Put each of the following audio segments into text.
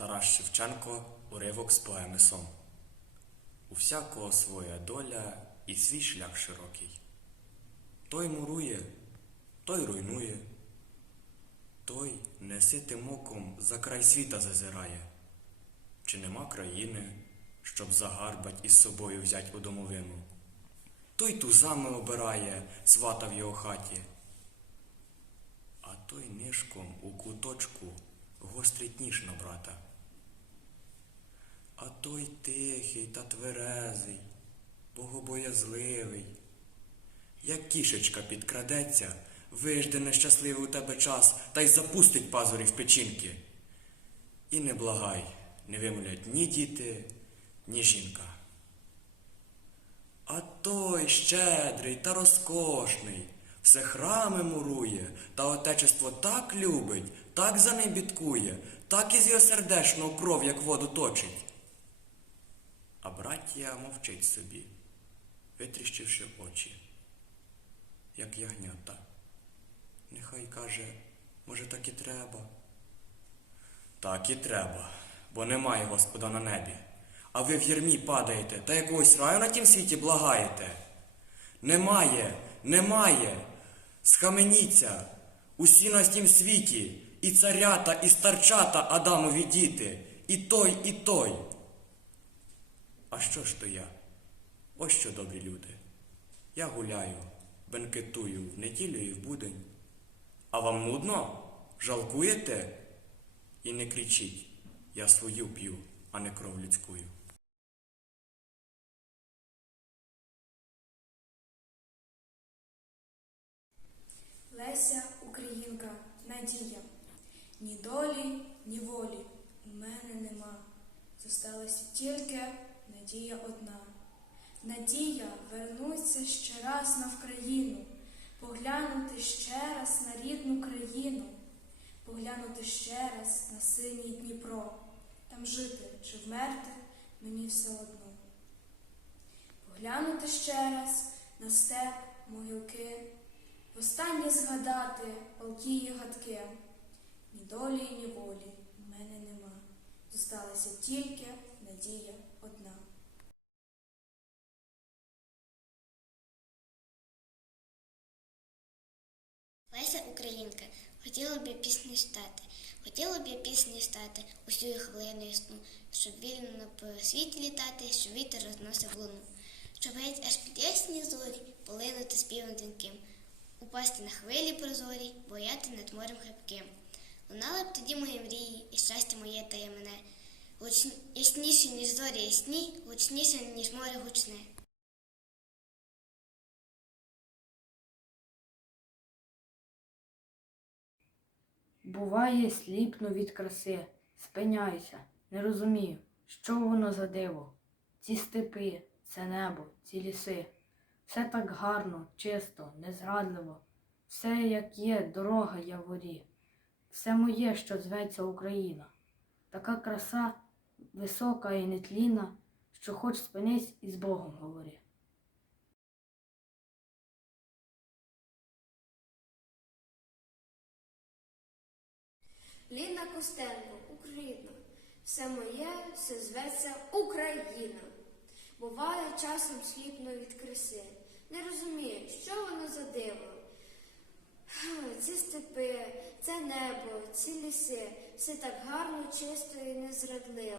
Тарас Шевченко уривок з поеми Сон. У всякого своя доля і свій шлях широкий. Той мурує, той руйнує, той неситим оком за край світа зазирає. Чи нема країни, щоб загарбать із собою взять у домовину? Той тузами обирає свата в його хаті, а той нишком у куточку гострить ніж на брата. А той тихий та тверезий, богобоязливий, як кішечка підкрадеться, вижде нещасливий у тебе час та й запустить пазурі в печінки. І не благай, не вимолять ні діти, ні жінка. А той щедрий та розкошний, все храми мурує, та отечество так любить, так за ним бідкує, так із його сердешного кров, як воду точить. А браття мовчить собі, витріщивши очі, як ягнята. Нехай каже, може, так і треба. Так і треба, бо немає Господа на небі. А ви в ярмі падаєте та якогось раю на тім світі благаєте. Немає, немає. Схаменіться, усі на тім світі, і царята, і старчата Адамові діти, і той, і той. А що ж то я? Ось що добрі люди. Я гуляю, бенкетую в неділю і в будень. А вам нудно? Жалкуєте? І не кричіть, я свою п'ю, а не кров людськую. Леся Українка, надія. Ні долі, ні волі у мене нема. Зосталася тільки надія одна. Надія вернуться ще раз на Вкраїну, поглянути ще раз на рідну країну, поглянути ще раз на синій Дніпро, там жити чи вмерти мені все одно. Поглянути ще раз на степ, могилки, Востаннє згадати палкії гадки. Ні долі, ні волі в мене нема. Зосталася тільки надія одна. Леся Українка, хотіла б пісні стати, хотіла б я пісні стати усю хвилиною сну, щоб вільно по світі літати, щоб вітер розносив луну, щоб геть аж під ясні зорі полинути співом дзвінким, упасти на хвилі прозорі, бояти над морем хрипким. Лунали б тоді мої мрії, і щастя моє таємне, гуч... ясніше, ніж зорі ясні, гучніше, ніж море гучне. Буває, сліпну від краси, спиняюся, не розумію, що воно за диво. Ці степи, це небо, ці ліси. Все так гарно, чисто, незрадливо. Все, як є, дорога яворі. Все моє, що зветься Україна. Така краса висока і нетлінна, що хоч спинись і з Богом говори. Ліна Костенко, Україна. Все моє, все зветься Україна. Буває часом сліпно від краси. Не розумію, що воно за диво. Ці степи, це небо, ці ліси, все так гарно, чисто і незрадливо.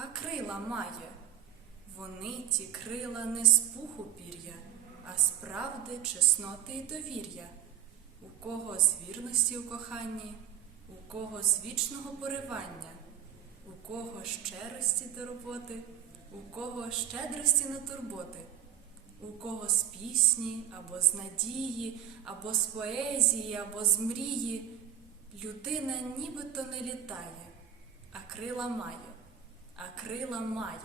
А крила має. Вони ті крила не з пуху пір'я, а з правди, чесноти й довір'я. У кого з вірності у коханні, у кого з вічного поривання, у кого щирості до роботи, у кого щедрості на турботи. у кого з пісні, або з надії, або з поезії, або з мрії. Людина нібито не літає, а крила має, крила має.